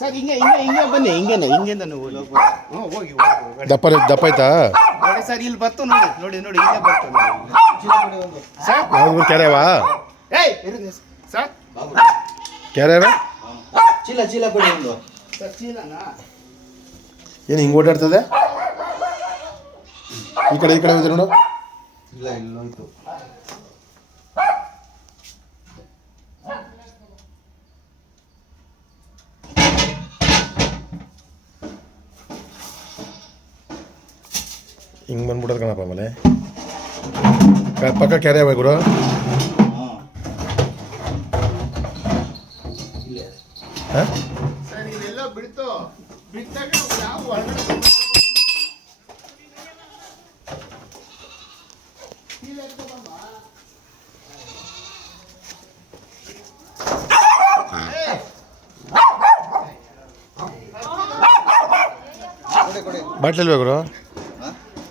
Sir ಹಿಂಗೆ ಹಿಂಗೆ ಹಿಂಗೆ ಬನ್ನಿ ಹಿಂಗೇನೆ ಹಿಂಗೆ ಹ್ಞೂ. ದಪ್ಪ ದಪ್ಪ ಆಯ್ತಾ ನೋಡಿ ಸರ್ ಇಲ್ಲಿ ಬರ್ತು ನೋಡಿ ನೋಡಿ ನೋಡಿ ಹಿಂಗೆ ಬರ್ತು ನೋಡಿ. ಸರ್? ಯಾವ್ದು ಕೆರೆವಾ? ಏಯ್ ಇರಿ ಸರ್? ಕೆರೆವ? ಚೀಲ ಚೀಲ ಕೊಡಿ ಒಂದು. ಸರ್ ಚೀಲನಾ? ಏನು ಹಿಂಗೆ ಓಡಾಡ್ತದೆ? ಈ ಕಡೆ ಈ ಕಡೆ ಹೋಯ್ತು ನೋಡು. ಇಲ್ಲ ಇಲ್ಲೋಯ್ತು ಹಿಂಗೆ ಬಂದ್ಬಿಡೋದು ಕಣಪ್ಪ ಆಮೇಲೆ ಪಕ್ಕ ಕ್ಯಾರಿ ಅವ ಗುರು. ಹಾಂ? ಬಿಡ್ತು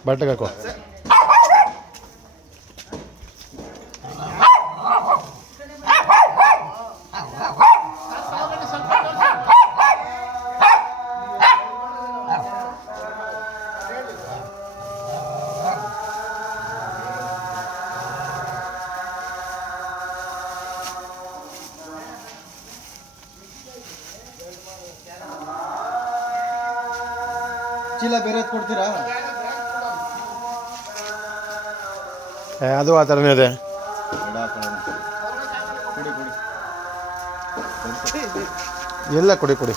ಬಿಟ್ಟಾಗ ಯಾವ ಒಳಗಡೆ ಬಂದು- ಚೀಲ ಎತ್ಕೊಬಮ್ಮ. ಏಯ್, ಕೊಡಿ ಕೊಡಿ ಬಾಟ್ಲಲ್ವೇ ಗುರು ಹಾಂ ಬಾಟ್ಲಿಗೆ ಹಾಕೋ ಚೀಲ ಬೇರೆ ಕೊಡ್ತೀರಾ ಅದು ಆ ಥರನೇ ಇದೆ. ಎಲ್ಲ ಕೊಡಿ ಕೊಡಿ.